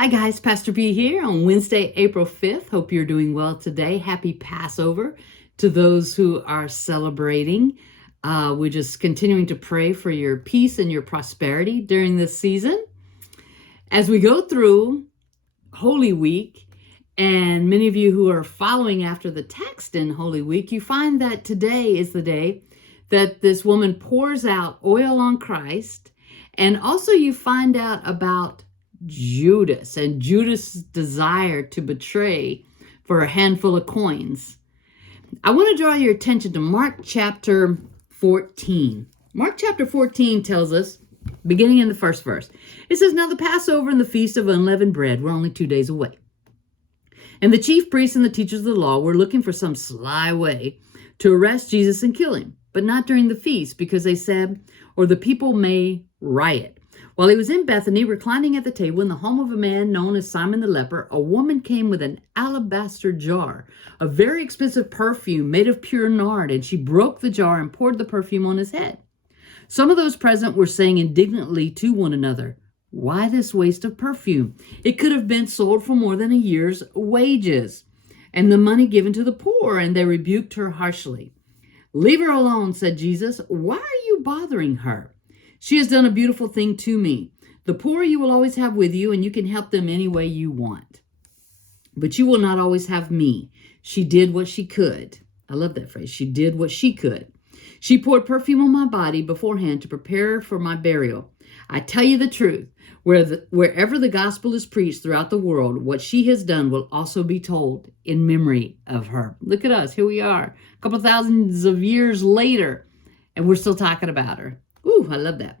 Hi guys, Pastor B here on Wednesday, April 5th. Hope you're doing well today. Happy Passover to those who are celebrating. We're just continuing to pray for your peace and your prosperity during this season. As we go through Holy Week, and many of you who are following after the text in Holy Week, you find that today is the day that this woman pours out oil on Christ. And also you find out about Judas and Judas' desire to betray for a handful of coins. I want to draw your attention to Mark chapter 14. Mark chapter 14 tells us, beginning in the first verse, it says, "Now the Passover and the Feast of Unleavened Bread were only 2 days away. And the chief priests and the teachers of the law were looking for some sly way to arrest Jesus and kill him, but not during the feast, because they said, or the people may riot. While he was in Bethany, reclining at the table in the home of a man known as Simon the leper, a woman came with an alabaster jar of very expensive perfume made of pure nard, and she broke the jar and poured the perfume on his head. Some of those present were saying indignantly to one another, 'Why this waste of perfume? It could have been sold for more than a year's wages, and the money given to the poor.' And they rebuked her harshly. 'Leave her alone,' said Jesus. 'Why are you bothering her? She has done a beautiful thing to me. The poor you will always have with you, and you can help them any way you want. But you will not always have me.' She did what she could." I love that phrase. She did what she could. "She poured perfume on my body beforehand to prepare for my burial. I tell you the truth, wherever the gospel is preached throughout the world, what she has done will also be told in memory of her." Look at us. Here we are, a couple thousands of years later, and we're still talking about her. Ooh, I love that.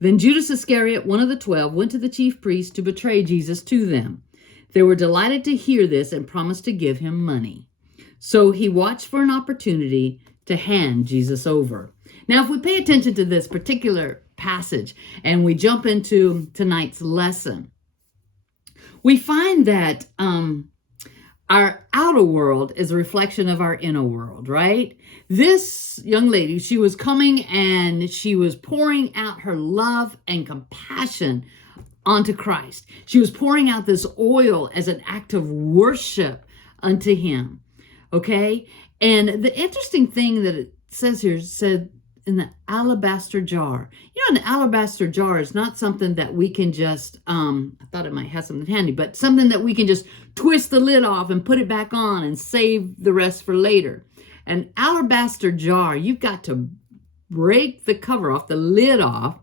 "Then Judas Iscariot, one of the 12, went to the chief priests to betray Jesus to them. They were delighted to hear this and promised to give him money. So he watched for an opportunity to hand Jesus over." Now, if we pay attention to this particular passage and we jump into tonight's lesson, we find that our outer world is a reflection of our inner world, right? This young lady, she was coming and she was pouring out her love and compassion onto Christ. She was pouring out this oil as an act of worship unto him, okay? And the interesting thing that it says here, said in the alabaster jar. You know, an alabaster jar is not something that we can just, I thought it might have something handy, but something that we can just twist the lid off and put it back on and save the rest for later. An alabaster jar, you've got to break the cover off, the lid off.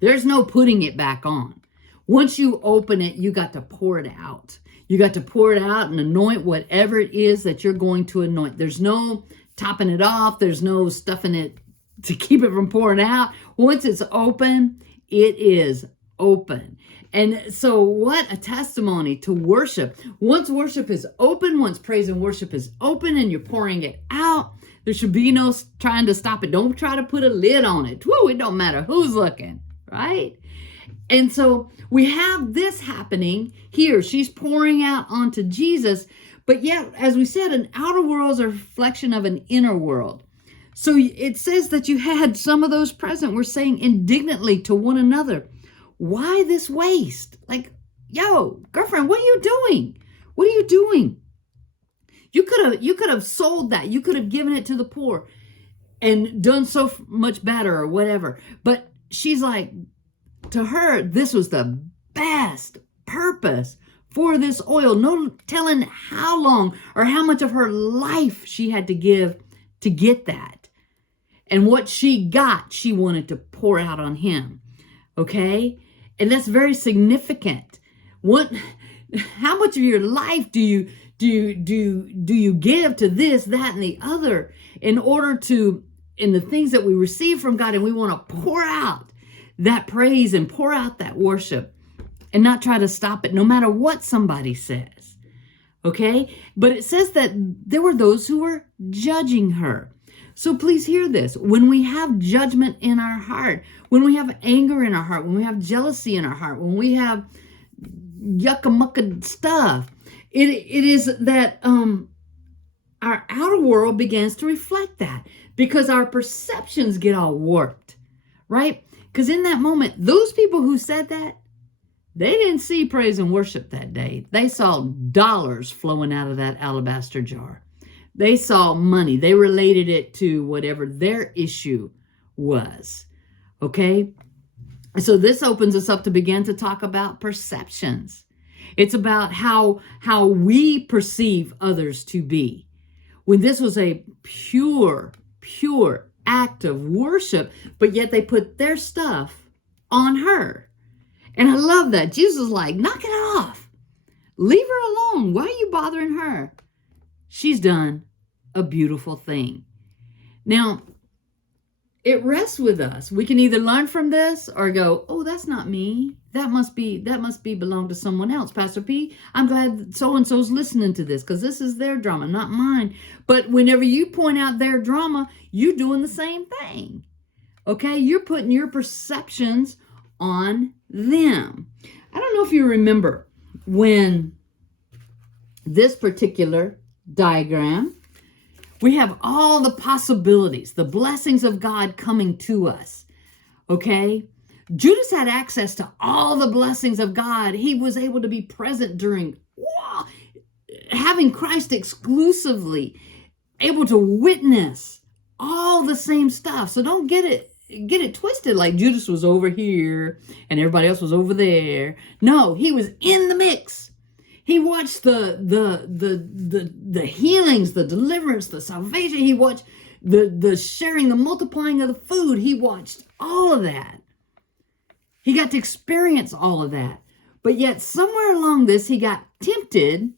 There's no putting it back on. Once you open it, you got to pour it out. You got to pour it out and anoint whatever it is that you're going to anoint. There's no topping it off. There's no stuffing it to keep it from pouring out. Once it's open, it is open. And so what a testimony to worship. Once worship is open, once praise and worship is open and you're pouring it out, there should be no trying to stop it. Don't try to put a lid on it. Woo, it don't matter who's looking, right? And so we have this happening here. She's pouring out onto Jesus, but yet, as we said, an outer world is a reflection of an inner world. So it says that you had some of those present were saying indignantly to one another, "Why this waste? Like, yo, girlfriend, what are you doing? What are you doing? You could have sold that. You could have given it to the poor and done so much better or whatever." But she's like, to her, this was the best purpose for this oil. No telling how long or how much of her life she had to give to get that. And what she got, she wanted to pour out on him. Okay? And that's very significant. How much of your life do you give to this, that, and the other in order to, in the things that we receive from God, and we want to pour out that praise and pour out that worship and not try to stop it no matter what somebody says. Okay? But it says that there were those who were judging her. So please hear this. When we have judgment in our heart, when we have anger in our heart, when we have jealousy in our heart, when we have yucca-mucca stuff, it is that our outer world begins to reflect that because our perceptions get all warped, right? Because in that moment, those people who said that, They didn't see praise and worship that day. They saw dollars flowing out of that alabaster jar. They saw money. They related it to whatever their issue was. Okay? So this opens us up to begin to talk about perceptions. It's about how we perceive others to be. When this was a pure act of worship, but yet they put their stuff on her. And I love that. Jesus is like, knock it off. Leave her alone. Why are you bothering her? She's done a beautiful thing. Now, it rests with us. We can either learn from this or go, oh, that's not me. That must be belong to someone else. Pastor P, I'm glad so-and-so's listening to this because this is their drama, not mine. But whenever you point out their drama, you're doing the same thing. Okay? You're putting your perceptions on them. I don't know if you remember when this particular diagram, we have all the possibilities, the blessings of God coming to us. Okay? Judas had access to all the blessings of God. He was able to be present during having Christ exclusively, able to witness all the same stuff. So don't get it twisted like Judas was over here and everybody else was over there. No, he was in the mix. He watched the healings, the deliverance, the salvation. He watched the sharing, the multiplying of the food. He watched all of that. He got to experience all of that. But yet somewhere along this, he got tempted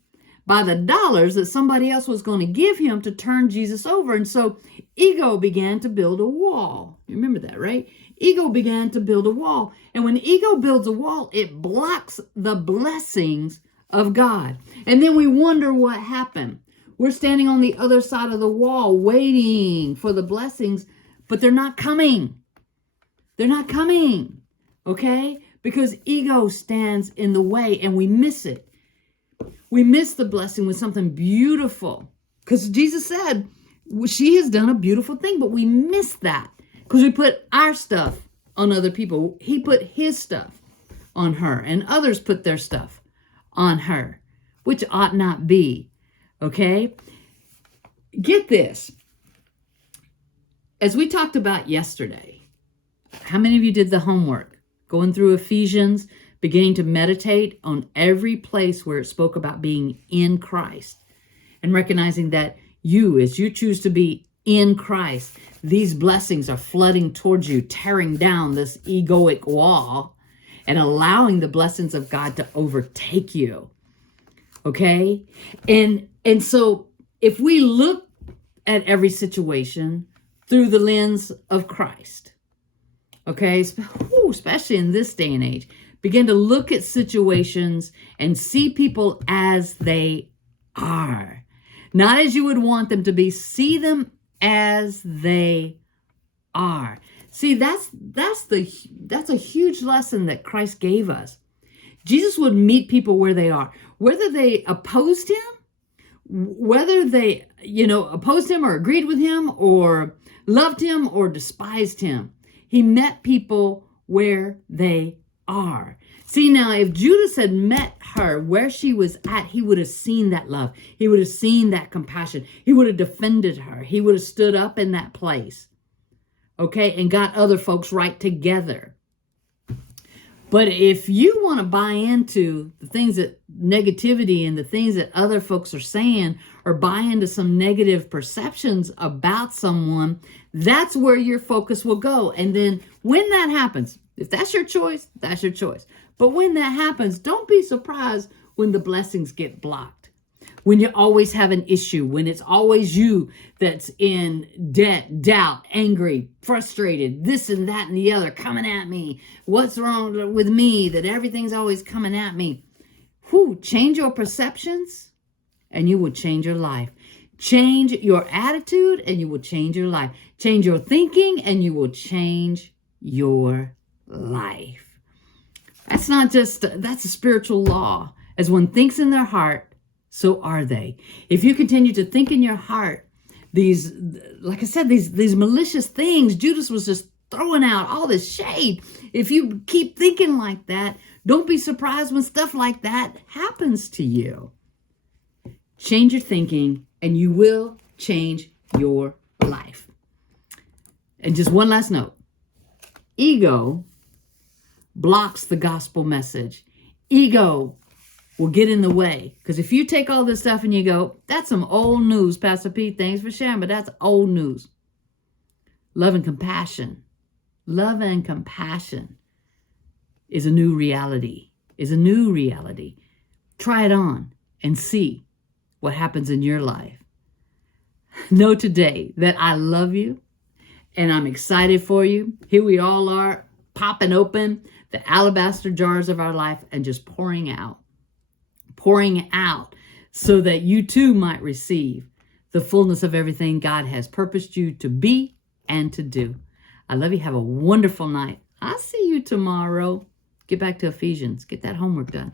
by the dollars that somebody else was going to give him to turn Jesus over. And so ego began to build a wall. You remember that, right? Ego began to build a wall. And when ego builds a wall, it blocks the blessings of God. And then we wonder what happened. We're standing on the other side of the wall waiting for the blessings, but they're not coming. They're not coming. Okay? Because ego stands in the way and we miss it. We miss the blessing with something beautiful. Because Jesus said, she has done a beautiful thing, but we miss that. Because we put our stuff on other people. He put his stuff on her, and others put their stuff on her, which ought not be. Okay? Get this. As we talked about yesterday, how many of you did the homework? Going through Ephesians, beginning to meditate on every place where it spoke about being in Christ and recognizing that you, as you choose to be in Christ, these blessings are flooding towards you, tearing down this egoic wall and allowing the blessings of God to overtake you. Okay? And so if we look at every situation through the lens of Christ, okay, especially in this day and age, begin to look at situations and see people as they are. Not as you would want them to be. See them as they are. See, that's a huge lesson that Christ gave us. Jesus would meet people where they are. Whether they opposed him, whether they, opposed him or agreed with him or loved him or despised him. He met people where they are. See, now, if Judas had met her where she was at, he would have seen that love. He would have seen that compassion. He would have defended her. He would have stood up in that place, okay, and got other folks right together. But if you want to buy into the things that negativity and the things that other folks are saying, or buy into some negative perceptions about someone, that's where your focus will go. And then when that happens, if that's your choice, that's your choice. But when that happens, don't be surprised when the blessings get blocked. When you always have an issue, when it's always you that's in debt, doubt, angry, frustrated, this and that and the other coming at me. What's wrong with me that everything's always coming at me? Change your perceptions and you will change your life. Change your attitude and you will change your life. Change your thinking and you will change your life. That's a spiritual law. As one thinks in their heart, so are they. If you continue to think in your heart, these, like I said, these malicious things, Judas was just throwing out all this shade. If you keep thinking like that, don't be surprised when stuff like that happens to you. Change your thinking and you will change your life. And just one last note. Ego blocks the gospel message. Ego will get in the way. Because if you take all this stuff and you go, that's some old news, Pastor Pete, thanks for sharing, but that's old news. Love and compassion is a new reality, Try it on and see what happens in your life. Know today that I love you and I'm excited for you. Here we all are, popping open the alabaster jars of our life and just pouring out so that you too might receive the fullness of everything God has purposed you to be and to do. I love you. Have a wonderful night. I'll see you tomorrow. Get back to Ephesians. Get that homework done.